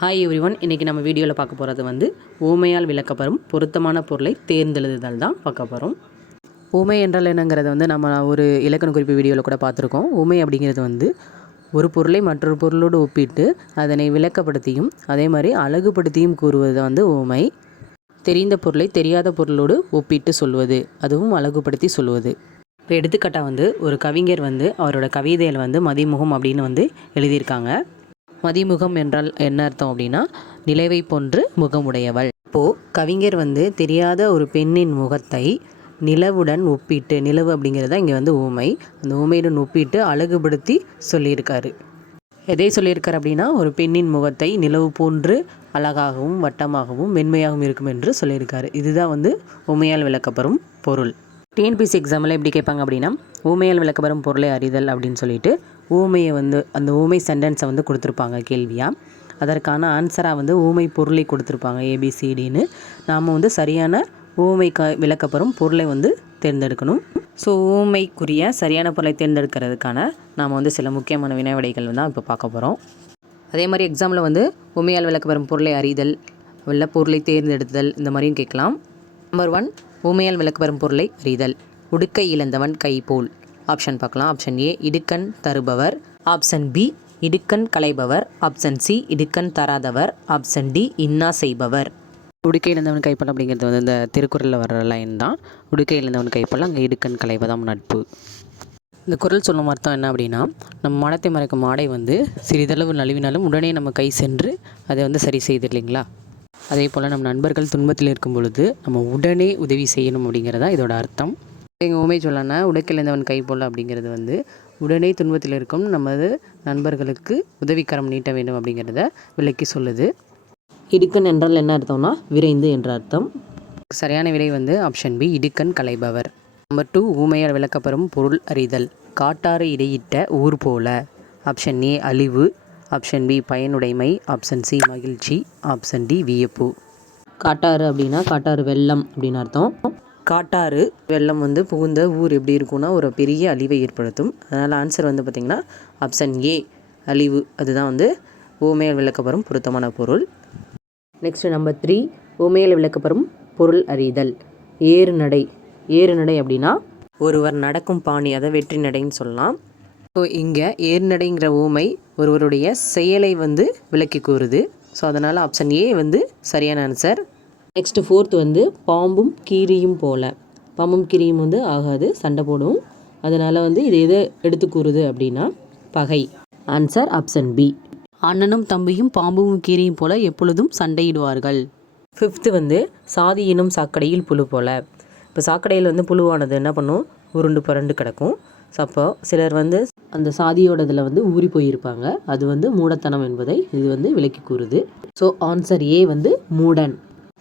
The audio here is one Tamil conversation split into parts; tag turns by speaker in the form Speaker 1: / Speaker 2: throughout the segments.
Speaker 1: ஹாய் எவ்ரி ஒன் இன்றைக்கி நம்ம வீடியோவில் பார்க்க போகிறது வந்து ஊமையால் விளக்கப்பெறும் பொருத்தமான பொருளை தேர்ந்தெழுதுதல் தான் பார்க்க போகிறோம் ஊமை என்றால் என்னங்கிறத வந்து நம்ம ஒரு இலக்கண குறிப்பு வீடியோவில் கூட பார்த்துருக்கோம். ஊமை அப்படிங்கிறது வந்து ஒரு பொருளை மற்றொரு பொருளோடு ஒப்பிட்டு அதனை விளக்கப்படுத்தியும் அதே மாதிரி அழகுபடுத்தியும் கூறுவது வந்து ஊமை. தெரிந்த பொருளை தெரியாத பொருளோடு ஒப்பிட்டு சொல்வது அதுவும் அழகுபடுத்தி சொல்வது. இப்போ எடுத்துக்காட்டாக வந்து ஒரு கவிஞர் வந்து அவரோட கவிதையில் வந்து மதிமுகம் அப்படின்னு வந்து எழுதியிருக்காங்க. மதிமுகம் என்றால் என்ன அர்த்தம் அப்படின்னா நிலைவை போன்று முகமுடையவள். இப்போது கவிஞர் வந்து தெரியாத ஒரு பெண்ணின் முகத்தை நிலவுடன் ஒப்பிட்டு நிலவு அப்படிங்கிறது தான் இங்கே வந்து ஊமை அந்த ஊமையுடன் ஒப்பிட்டு அழகுபடுத்தி சொல்லியிருக்காரு. எதை சொல்லியிருக்கார் அப்படின்னா ஒரு பெண்ணின் முகத்தை நிலவு போன்று அழகாகவும் வட்டமாகவும் மென்மையாகவும் இருக்கும் என்று சொல்லியிருக்காரு. இதுதான் வந்து உமையால் விளக்கப்பெறும் பொருள். டிஎன்பிசி எக்ஸாமில் எப்படி கேட்பாங்க அப்படின்னா ஊமையால் விளக்கப்பெறும் பொருளை அறிதல் அப்படின்னு சொல்லிட்டு ஊமையை வந்து அந்த ஊமை சென்டென்ஸை வந்து கொடுத்துருப்பாங்க கேள்வியாக அதற்கான ஆன்சராக வந்து ஊமை பொருளை கொடுத்துருப்பாங்க ஏபிசிடின்னு நாம் வந்து சரியான ஊமை க விளக்கப்பெறும் பொருளை வந்து தேர்ந்தெடுக்கணும். ஸோ ஊமைக்குரிய சரியான பொருளை தேர்ந்தெடுக்கிறதுக்கான நாம் வந்து சில முக்கியமான வினாவிடைகள் தான் இப்போ பார்க்க போகிறோம் அதே மாதிரி எக்ஸாமில் வந்து உண்மையால் விளக்கப்பெறும் பொருளை அறிதல் உள்ள பொருளை தேர்ந்தெடுத்தல் இந்த மாதிரியும் கேட்கலாம். நம்பர் ஒன் ஊமையால் விளக்கப்பெறும் பொருளை அறிதல். உடுக்கை இழந்தவன் கை போல் ஆப்ஷன் பார்க்கலாம். ஆப்ஷன் ஏ இடுக்கண் தருபவர். ஆப்ஷன் பி இடுக்கண் கலைபவர் ஆப்ஷன் சி இடுக்கண் தராதவர். ஆப்ஷன் டி இன்னா செய்பவர். உடுக்கை இழந்தவன் கைப்பல் அப்படிங்கிறது வந்து இந்த திருக்குறளில் வர்ற லைன் தான். உடுக்கை இழந்தவன் கைப்பல் அங்கே இடுக்கண் களைவதாம் நட்பு. இந்த குரல் சொல்லும் அர்த்தம் என்ன அப்படின்னா நம்ம மனத்தை மறைக்கும் ஆடை வந்து சிறிதளவு நழுவினாலும் உடனே நம்ம கை சென்று அதை வந்து சரி செய்து இல்லைங்களா? அதே போல் நம்ம நண்பர்கள் துன்பத்தில் இருக்கும் பொழுது நம்ம உடனே உதவி செய்யணும் அப்படிங்கிறதா இதோட அர்த்தம். எங்கள் உண்மை சொல்லனா உடைக்கிழந்தவன் கை போல் அப்படிங்கிறது வந்து உடனே துன்பத்தில் இருக்கும் நமது நண்பர்களுக்கு உதவிக்கரம் நீட்ட வேண்டும் அப்படிங்கிறத விளக்கி சொல்லுது. இடுக்கன் என்றால் என்ன அர்த்தம்னா விரைந்து என்ற அர்த்தம். சரியான விடை வந்து ஆப்ஷன் பி இடுக்கண் களைபவர். நம்பர் டூ ஊமையால் விளக்கப்பெறும் பொருள் அறிதல். காட்டாறு இடையிட்ட ஊர் போல. ஆப்ஷன் ஏ அழிவு. ஆப்ஷன் பி பயனுடைமை. ஆப்ஷன் சி மகிழ்ச்சி. ஆப்ஷன் டி வியப்பு. காட்டாறு அப்படின்னா காட்டாறு வெள்ளம் அப்படின்னு அர்த்தம். காட்டாறு வெள்ளம் வந்து புகுந்த ஊர் எப்படி இருக்கும்னா ஒரு பெரிய அழிவை ஏற்படுத்தும். அதனால் ஆன்சர் வந்து பார்த்திங்கன்னா ஆப்ஷன் ஏ அழிவு. அதுதான் வந்து ஓமையல் விளக்கப்பெறும் பொருத்தமான பொருள். நெக்ஸ்ட்டு நம்பர் த்ரீ ஊமையில் விளக்கப்பெறும் பொருள் அறிதல். ஏறு நடை. ஏறு நடை அப்படின்னா ஒருவர் நடக்கும் பாணி அதை வெற்றி நடைன்னு சொல்லலாம். ஸோ இங்கே ஏர்நடைங்கிற ஊமை ஒருவருடைய செயலை வந்து விளக்கி கூறுது. ஸோ அதனால் ஆப்ஷன் ஏ வந்து சரியான ஆன்சர் நெக்ஸ்ட்டு ஃபோர்த் வந்து பாம்பும் கீரியும் போல. பாம்பும் கீரியும் வந்து ஆகாது சண்டை போடும். அதனால் வந்து இது எதை எடுத்து கூறுது அப்படின்னா பகை. ஆன்சர் ஆப்ஷன் பி அண்ணனும் தம்பியும் பாம்பும் கீரியும் போல எப்பொழுதும் சண்டையிடுவார்கள். ஃபிஃப்த்து வந்து சாதி இனம் சாக்கடையில் புழு போல. இப்போ சாக்கடையில் வந்து புழுவானது என்ன பண்ணும்? உருண்டு புரண்டு கிடக்கும். ஸோ அப்போ சிலர் வந்து அந்த சாதியோட இதில் வந்து ஊறி போயிருப்பாங்க. அது வந்து மூடத்தனம் என்பதை இது வந்து விளக்கி கூறுது. ஸோ ஆன்சர் ஏ வந்து மூடன்.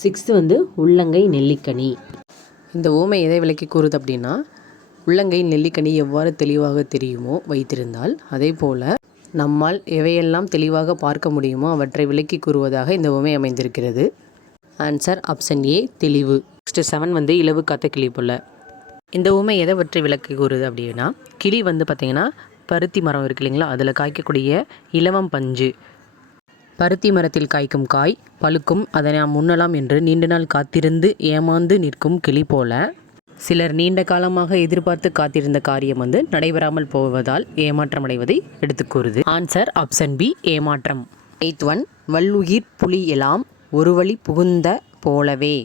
Speaker 1: சிக்ஸ்த்து வந்து உள்ளங்கை நெல்லிக்கனி. இந்த ஓமை எதை விளக்கி கூறுது அப்படின்னா உள்ளங்கை நெல்லிக்கனி எவ்வாறு தெளிவாக தெரியுமோ வைத்திருந்தால் அதே போல் நம்மால் எவையெல்லாம் தெளிவாக பார்க்க முடியுமோ அவற்றை விளக்கி கூறுவதாக இந்த உமை அமைந்திருக்கிறது. ஆன்சர் ஆப்ஷன் ஏ தெளிவு. நெக்ஸ்ட்டு செவன் வந்து இலவு காத்த கிளி போல். இந்த ஊமை எதை பற்றி விளக்கி கூறுது அப்படின்னா கிளி வந்து பார்த்திங்கன்னா பருத்தி மரம் இருக்கு இல்லைங்களா? அதில் காய்க்கக்கூடிய இலவம் பஞ்சு. பருத்தி மரத்தில் காய்க்கும் காய் பழுக்கும் அதை நாம் உண்ணலாம் என்று நீண்ட நாள் காத்திருந்து ஏமாந்து நிற்கும் கிளி போல. சிலர் நீண்ட காலமாக எதிர்பார்த்து காத்திருந்த காரியம் வந்து நடைபெறாமல் போவதால் ஏமாற்றம் அடைவதை எடுத்து கூறுது. ஆன்சர் ஆப்ஷன் பி ஏமாற்றம். எயித் ஒன் வல்லுயிர் புலி எல்லாம் ஒரு வழி புகுந்த போலவே.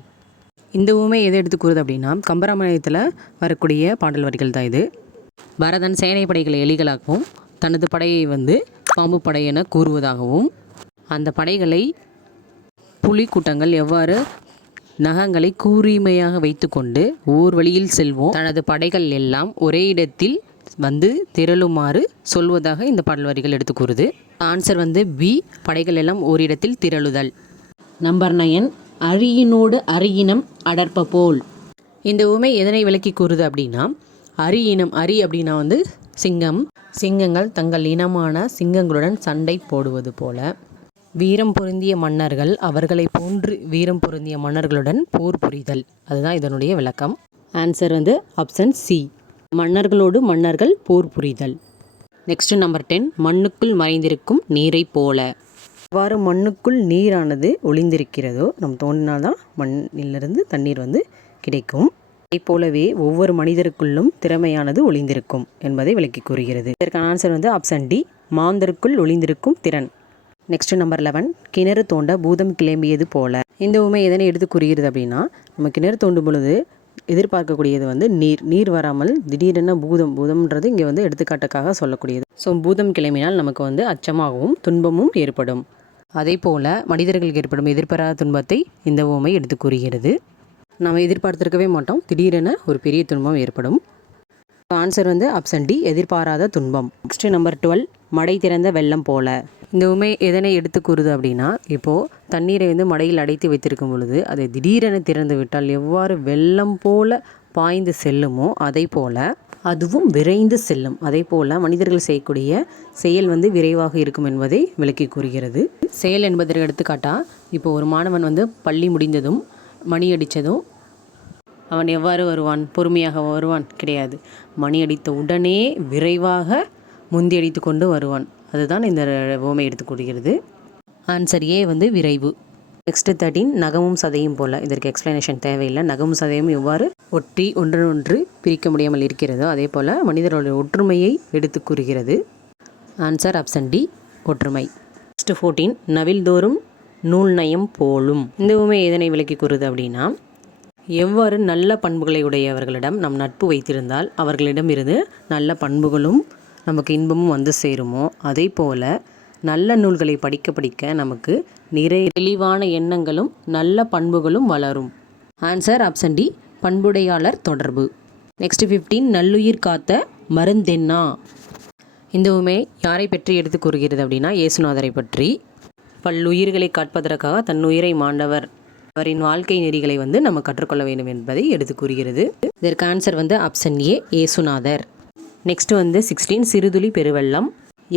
Speaker 1: இந்த ஊமை எதை எடுத்து கூறுது அப்படின்னா கம்பராமாயணத்தில் வரக்கூடிய பாடல் வரிகள் தான் இது. பரதன் சேனை படைகளை எலிகளாகவும் தனது படையை வந்து பாம்பு படை என கூறுவதாகவும் அந்த படைகளை புலி கூட்டங்கள் எவ்வாறு நகங்களை கூர்மையாக வைத்துக்கொண்டு ஓர் வழியில் செல்வோம்? தனது படைகள் எல்லாம் ஒரே இடத்தில் வந்து திரளுமாறு சொல்வதாக இந்த பாடல் வரிகள் எடுத்து கூறுது. ஆன்சர் வந்து பி படைகள் எல்லாம் ஓரிடத்தில் திரளுதல். நம்பர் நயன் அரியினோடு அரியினம் அடர்ப்ப போல். இந்த உமை எதனை விளக்கி கூறுது அப்படின்னா அரி இனம் அரி அப்படின்னா வந்து சிங்கம். சிங்கங்கள் தங்கள் இனமான சிங்கங்களுடன் சண்டை போடுவது போல. வீரம் பொருந்திய மன்னர்கள் அவர்களை போன்று வீரம் பொருந்திய மன்னர்களுடன் போர் புரிதல். அதுதான் இதனுடைய விளக்கம். ஆன்சர் வந்து ஆப்ஷன் சி மன்னர்களோடு மன்னர்கள் போர் புரிதல். நெக்ஸ்ட் நம்பர் டென் மண்ணுக்குள் மறைந்திருக்கும் நீரை போல. எவ்வாறு மண்ணுக்குள் நீரானது ஒளிந்திருக்கிறதோ நம் தோண்டினால் தான் மண்ணிலிருந்து தண்ணீர் வந்து கிடைக்கும். அதை போலவே ஒவ்வொரு மனிதருக்குள்ளும் திறமையானது ஒளிந்திருக்கும் என்பதை விளக்கி கூறுகிறது. இதற்கான ஆன்சர் வந்து ஆப்ஷன் டி மாந்தருக்குள் ஒளிந்திருக்கும் திறன். நெக்ஸ்ட் நம்பர் லெவன் கிணறு தோண்ட பூதம் கிளம்பியது போல. இந்த உண்மை எதனை எடுத்து குறிகிறது அப்படின்னா நம்ம கிணறு தோண்டும் பொழுது எதிர்பார்க்கக்கூடியது வந்து நீர். நீர் வராமல் திடீரென பூதம் பூதம்ன்றது இங்கே வந்து எடுத்துக்காட்டுக்காக சொல்லக்கூடியது. ஸோ பூதம் கிளம்பினால் நமக்கு வந்து அச்சமாகவும் துன்பமும் ஏற்படும். அதே போல் மனிதர்களுக்கு ஏற்படும் எதிர்பாராத துன்பத்தை இந்த உண்மை எடுத்து கூறுகிறது. நாம் எதிர்பார்த்திருக்கவே மாட்டோம். திடீரென ஒரு பெரிய துன்பம் ஏற்படும். ஆன்சர் வந்து ஆப்ஷன் டி எதிர்பாராத துன்பம். நெக்ஸ்ட் நம்பர் டுவெல் மடை திறந்த வெள்ளம் போல. இந்த உமை எதனை எடுத்து கூறுது அப்படின்னா இப்போது தண்ணீரை வந்து மடையில் அடைத்து வைத்திருக்கும் பொழுது அதை திடீரென திறந்து விட்டால் எவ்வாறு வெள்ளம் போல பாய்ந்து செல்லுமோ அதை போல அதுவும் விரைந்து செல்லும். அதே போல் மனிதர்கள் செய்யக்கூடிய செயல் வந்து விரைவாக இருக்கும் என்பதை விளக்கி கூறுகிறது. செயல் என்பதற்கு எடுத்துக்காட்டா இப்போ ஒரு மாணவன் வந்து பள்ளி முடிந்ததும் மணி அடித்ததும் அவன் எவ்வாறு வருவான்? பொறுமையாக வருவான்? கிடையாது. மணி அடித்த உடனே விரைவாக முந்தி அடித்து கொண்டு வருவான். அதுதான் இந்த ஓமை எடுத்து கூறுகிறது ஆன்சர் ஏ வந்து விரைவு. நெக்ஸ்ட் தேர்ட்டீன் நகமும் சதையும் போல. இதற்கு எக்ஸ்ப்ளனேஷன் தேவையில்லை. நகமும் சதையும் எவ்வாறு ஒட்டி ஒன்றொன்று பிரிக்க முடியாமல் இருக்கிறதோ அதே போல் மனிதர்களுடைய ஒற்றுமையை எடுத்து கூறுகிறது. ஆன்சர் ஆப்ஷன் டி ஒற்றுமை. நெக்ஸ்ட் ஃபோர்டீன் நவில்தோறும் நூல் நயம் போலும். இந்த உண்மை எதனை விளக்கி கூறுது அப்படின்னா எவ்வாறு நல்ல பண்புகளை உடையவர்களிடம் நம் நட்பு வைத்திருந்தால் அவர்களிடம் இருந்து நல்ல பண்புகளும் நமக்கு இன்பமும் வந்து சேருமோ? அதே போல் நல்ல நூல்களை படிக்க படிக்க நமக்கு நிறைய தெளிவான எண்ணங்களும் நல்ல பண்புகளும் வளரும். ஆன்சர் ஆப்ஷன் டி பண்புடையாளர் தொடர்பு. நெக்ஸ்ட் ஃபிஃப்டீன் நல்லுயிர் காத்த மருந்தென்னா இந்த யாரை பற்றி எடுத்து கூறுகிறது அப்படின்னா இயேசுநாதரை பற்றி. பல்லுயிர்களை காட்பதற்காக தன் உயிரை மாண்டவர். அவரின் வாழ்க்கை நெறிகளை வந்து நம்ம கற்றுக்கொள்ள வேண்டும் என்பதை எடுத்து கூறுகிறது. இதற்கு ஆன்சர் வந்து ஆப்ஷன் ஏ இயேசுநாதர். நெக்ஸ்ட்டு வந்து சிக்ஸ்டீன் சிறுதுளி பெருவெள்ளம்.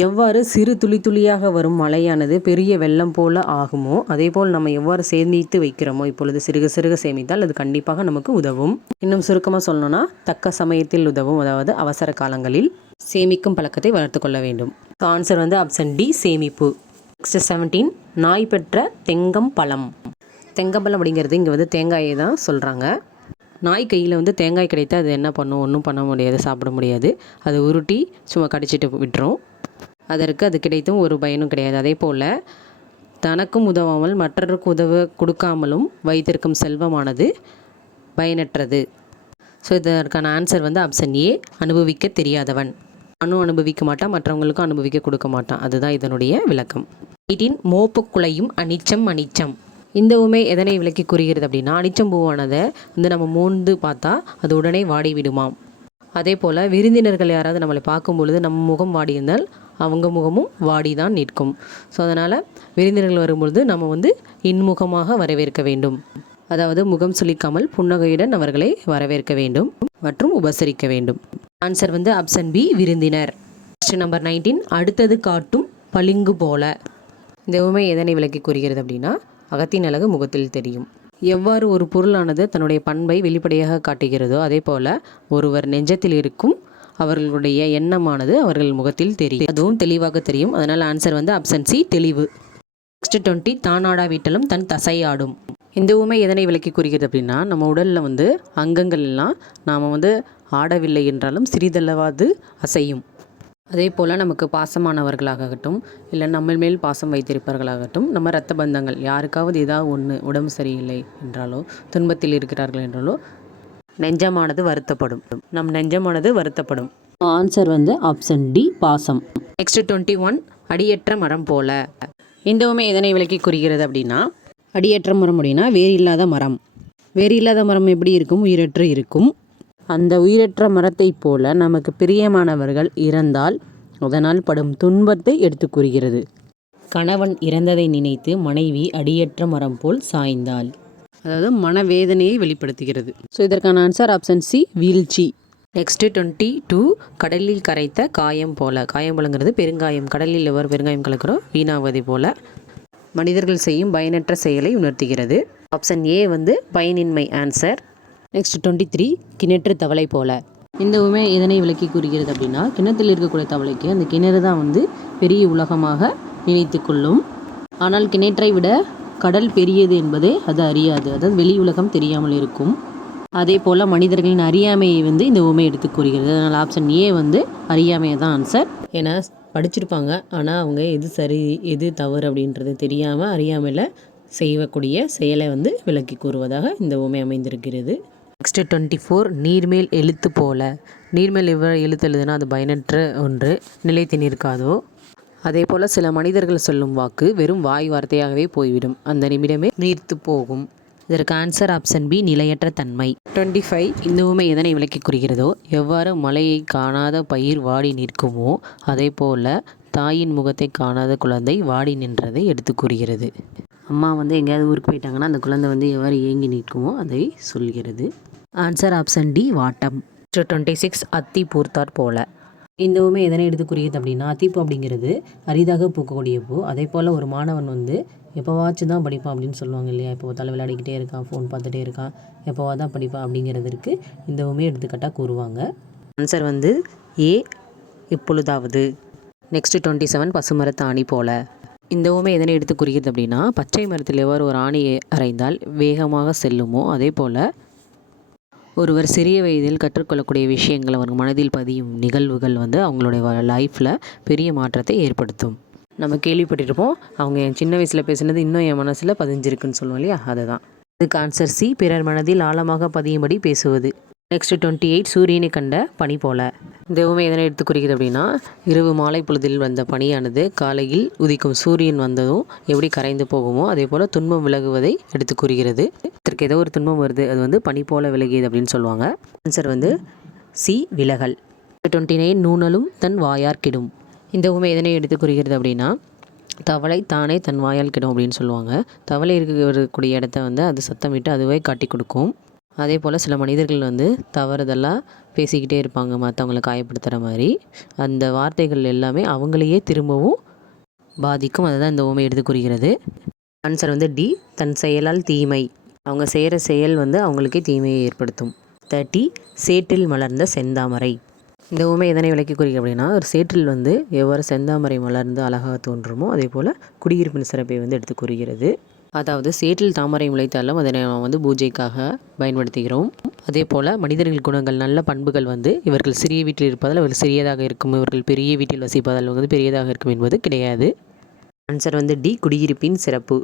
Speaker 1: எவ்வாறு சிறு துளி துளியாக வரும் மழையானது பெரிய வெள்ளம் போல ஆகுமோ அதே போல் நம்ம எவ்வாறு சேமித்து வைக்கிறோமோ இப்பொழுது சிறுக சிறுக சேமித்தால் அது கண்டிப்பாக நமக்கு உதவும். இன்னும் சுருக்கமாக சொல்லணும்னா தக்க சமயத்தில் உதவும் அதாவது அவசர காலங்களில் சேமிக்கும் பழக்கத்தை வளர்த்து கொள்ள வேண்டும். ஆன்சர் வந்து ஆப்ஷன் டி சேமிப்பு. நெக்ஸ்ட் செவன்டீன் நாய் பெற்ற தெங்கம் பழம். தெங்கம்பழம் அப்படிங்கிறது இங்கே வந்து தேங்காயை தான் சொல்கிறாங்க நாய் கையில் வந்து தேங்காய் கிடைத்தா அது என்ன பண்ணும்? ஒன்றும் பண்ண முடியாது சாப்பிட முடியாது. அது உருட்டி சும்மா கடிச்சிட்டு விட்டுரும். அதற்கு அது கிடைத்தும் ஒரு பயனும் கிடையாது. அதே போல் தனக்கும் உதவாமல் மற்றவருக்கு உதவ கொடுக்காமலும் வைத்திருக்கும் செல்வமானது பயனற்றது. ஸோ இதற்கான ஆன்சர் வந்து ஆப்ஷன் ஏ அனுபவிக்க தெரியாதவன். நானும் அனுபவிக்க மாட்டான் மற்றவங்களுக்கும் அனுபவிக்க கொடுக்க மாட்டான். அதுதான் இதனுடைய விளக்கம். வீட்டின் மோப்பு குலையும் அனிச்சம் அனிச்சம். இந்த உமை எதனை விளக்கி கூறுகிறது அப்படின்னா அனிச்சம் பூவானதை வந்து நம்ம மூந்து பார்த்தா அது உடனே வாடி விடுமாம். அதே போல் விருந்தினர்கள் யாராவது நம்மளை பார்க்கும் பொழுது நம்ம முகம் வாடியிருந்தால் அவங்க முகமும் வாடி தான் நிற்கும். ஸோ அதனால் விருந்தினர்கள் வரும்பொழுது நம்ம வந்து இன்முகமாக வரவேற்க வேண்டும். அதாவது முகம் சுளிக்காமல் புன்னகையுடன் அவர்களை வரவேற்க வேண்டும் மற்றும் உபசரிக்க வேண்டும். ஆன்சர் வந்து ஆப்ஷன் பி விருந்தினர். கொஸ்டின் நம்பர் நைன்டீன் அடுத்தது காட்டும் பளிங்கு போல. இந்த உமை எதனை விளக்கி கூறுகிறது அப்படின்னா அகத்தின் அழகு முகத்தில் தெரியும். எவ்வாறு ஒரு பொருளானது தன்னுடைய பண்பை வெளிப்படையாக காட்டுகிறதோ அதே போல் ஒருவர் நெஞ்சத்தில் இருக்கும் அவர்களுடைய எண்ணமானது அவர்கள் முகத்தில் தெரியும். அதுவும் தெளிவாக தெரியும். அதனால் ஆன்சர் வந்து ஆப்ஷன் சி தெளிவு. நெக்ஸ்ட் டுவெண்ட்டி தானாடா வீட்டலும் தன் தசையாடும். இந்த உமை எதனை விளக்கி கூறுகிறது அப்படின்னா நம்ம உடலில் வந்து அங்கங்கள் எல்லாம் நாம் வந்து ஆடவில்லை என்றாலும் சிறிதளவாது அசையும். அதே போல் நமக்கு பாசமானவர்களாகட்டும் இல்லை நம்ம மேல் பாசம் வைத்திருப்பவர்களாகட்டும் நம்ம இரத்த பந்தங்கள் யாருக்காவது ஏதாவது ஒன்று உடம்பு சரியில்லை என்றாலோ துன்பத்தில் இருக்கிறார்கள் என்றாலோ நெஞ்சமானது வருத்தப்படும். நம் நெஞ்சமானது வருத்தப்படும். ஆன்சர் வந்து ஆப்ஷன் டி பாசம். நெக்ஸ்ட் டுவெண்ட்டி ஒன் அடியற்ற மரம் போல. இந்த உண்மை எதனை விளக்கி கூறுகிறது அப்படின்னா அடியற்ற மரம் அப்படின்னா வேர் இல்லாத மரம். வேர் இல்லாத மரம் எப்படி இருக்கும்? உயிரற்று இருக்கும். அந்த உயிரற்ற மரத்தைப் போல நமக்கு பிரியமானவர்கள் இறந்தால் அதனால் படும் துன்பத்தை எடுத்து கூறுகிறது. கணவன் இறந்ததை நினைத்து மனைவி அடியற்ற மரம் போல் சாய்ந்தாள். அதாவது மனவேதனையை வெளிப்படுத்துகிறது. ஸோ இதற்கான ஆன்சர் ஆப்ஷன் சி வீழ்ச்சி. நெக்ஸ்ட்டு டுவெண்ட்டி டூ கடலில் கரைத்த காயம் போல. காயம் போலங்கிறது பெருங்காயம். கடலில் எவர் பெருங்காயம் கலக்கிறோம்? வீணாவதை போல. மனிதர்கள் செய்யும் பயனற்ற செயலை உணர்த்துகிறது. ஆப்ஷன் ஏ வந்து பயனின்மை ஆன்சர் நெக்ஸ்ட் டுவெண்ட்டி த்ரீ கிணற்று தவளை போல. இந்த உமை எதனை விளக்கி கூறுகிறது அப்படின்னா கிணத்தில் இருக்கக்கூடிய தவளைக்கு அந்த கிணறு தான் வந்து பெரிய உலகமாக நினைத்து கொள்ளும். ஆனால் கிணற்றை விட கடல் பெரியது என்பதை அது அறியாது. அதாவது வெளி உலகம் தெரியாமல் இருக்கும். அதே போல் மனிதர்களின் அறியாமையை வந்து இந்த உமை எடுத்து கூறுகிறது. அதனால் ஆப்ஷன் ஏ வந்து அறியாமையை தான் ஆன்சர் ஏன்னா படிச்சிருப்பாங்க. ஆனால் அவங்க எது சரி எது தவறு அப்படின்றது தெரியாமல் அறியாமையில் செய்யக்கூடிய செயலை வந்து விளக்கி கூறுவதாக இந்த உமை அமைந்திருக்கிறது. நெக்ஸ்ட்டு டுவெண்ட்டி ஃபோர் நீர்மேல் எழுத்து போல. நீர்மேல் எவ்வளோ எழுத்து எழுதுனா அது பயனற்ற ஒன்று நிலைத்து நிற்காதோ அதே போல் சில மனிதர்கள் சொல்லும் வாக்கு வெறும் வாய் வார்த்தையாகவே போய்விடும். அந்த நிமிடமே நீர்த்து போகும். இதற்கு ஆன்சர் ஆப்ஷன் பி நிலையற்ற தன்மை. டுவெண்ட்டி ஃபைவ் இந்த உண்மை எதனை விளக்கி கூறுகிறதோ எவ்வாறு மலையை காணாத பயிர் வாடி நிற்குமோ அதே போல் தாயின் முகத்தை காணாத குழந்தை வாடி நின்றதை எடுத்து கூறுகிறது. அம்மா வந்து எங்கேயாவது ஊருக்கு போயிட்டாங்கன்னா அந்த குழந்தை வந்து எவ்வாறு ஏங்கி நிற்குமோ அதை சொல்கிறது. ஆன்சர் ஆப்ஷன் டி வாட்டம். டுவெண்ட்டி சிக்ஸ் அத்தி பூர்த்தார் போல. இந்த உமை எதனை எடுத்து கூறியது அப்படின்னா அத்திப்பூ அப்படிங்கிறது அரிதாக பூக்கக்கூடிய பூ. அதே போல் ஒரு மாணவன் வந்து எப்போவாச்சும் தான் படிப்பான் அப்படின்னு சொல்லுவாங்க இல்லையா? இப்போ தலை விளையாடிக்கிட்டே இருக்கான் ஃபோன் பார்த்துட்டே இருக்கான் எப்போவா தான் படிப்பான் அப்படிங்கிறதுக்கு இந்த உமை எடுத்துக்காட்டாக கூறுவாங்க. ஆன்சர் வந்து ஏ இப்பொழுதாவது நெக்ஸ்ட்டு டுவெண்ட்டி செவன் பசுமரத்தாணி போல. இந்த எதனை எடுத்து குறிக்கிறது அப்படின்னா பச்சை மரத்தில் எவ்வாறு ஒரு ஆணியை அறைந்தால் வேகமாக செல்லுமோ அதே போல் ஒருவர் சிறிய வயதில் கற்றுக்கொள்ளக்கூடிய விஷயங்கள் அவர் மனதில் பதியும் நிகழ்வுகள் வந்து அவங்களுடைய லைஃப்பில் பெரிய மாற்றத்தை ஏற்படுத்தும். நம்ம கேள்விப்பட்டிருப்போம் அவங்க என் சின்ன வயசில் பேசினது இன்னும் என் மனசில் பதிஞ்சிருக்குன்னு சொல்லுவோம் இல்லையா? அதுதான். இதுக்கு ஆன்சர் சி பிறர் மனதில் ஆழமாக பதியும்படி பேசுவது. நெக்ஸ்ட் டுவெண்ட்டி எயிட் சூரியனை கண்ட பனி போல. இந்த எதனை எடுத்து குறிக்கிறது அப்படின்னா இரவு மாலை பொழுதில் வந்த பனியானது காலையில் உதிக்கும் சூரியன் வந்ததும் எப்படி கரைந்து போகுமோ அதே போல் துன்பம் விலகுவதை எடுத்து கூறுகிறது. இதற்கு ஏதோ ஒரு துன்பம் வருது. அது வந்து பனி போல விலகியது அப்படின்னு சொல்லுவாங்க. ஆன்சர் வந்து சி விலகல். டுவெண்ட்டி நைன் நூனலும் தன் வாயார் கிடும். இந்த உமை எதனை எடுத்து குறிக்கிறது அப்படின்னா தவளை தானே தன் வாயால் கிடும் அப்படின்னு சொல்லுவாங்க. தவளை இருக்கக்கூடிய இடத்த வந்து அது சத்தமிட்டு அதுவே காட்டி கொடுக்கும். அதே போல் சில மனிதர்கள் வந்து தவறுதெல்லாம் பேசிக்கிட்டே இருப்பாங்க மற்றவங்களை காயப்படுத்துகிற மாதிரி. அந்த வார்த்தைகள் எல்லாமே அவங்களையே திரும்பவும் பாதிக்கும். அதுதான் இந்த உமை எடுத்து குறிக்கிறது ஆன்சர் வந்து டி தன் செயலால் தீமை. அவங்க செய்கிற செயல் வந்து அவங்களுக்கே தீமையை ஏற்படுத்தும். தேர்ட்டி சேற்றில் மலர்ந்த செந்தாமரை. இந்த உமை எதனை விளக்கி குறிக்க அப்படின்னா ஒரு சேற்றில் வந்து எவ்வாறு செந்தாமரை மலர்ந்து அழகாக தோன்றுமோ அதே போல் குடியிருப்பின் சிறப்பை வந்து எடுத்து கூறுகிறது. அதாவது சேற்றில் தாமரை முளைத்தாலும் அதனை நாம் வந்து பூஜைக்காக பயன்படுத்துகிறோம். அதே போல் மனிதர்கள் குணங்கள் நல்ல பண்புகள் வந்து இவர்கள் சிறிய வீட்டில் இருப்பதால் இவர்கள் சிறியதாக இருக்கும் இவர்கள் பெரிய வீட்டில் வசிப்பதால் வந்து பெரியதாக இருக்கும் என்பது கிடையாது. ஆன்சர் வந்து டி குடியிருப்பின் சிறப்பு.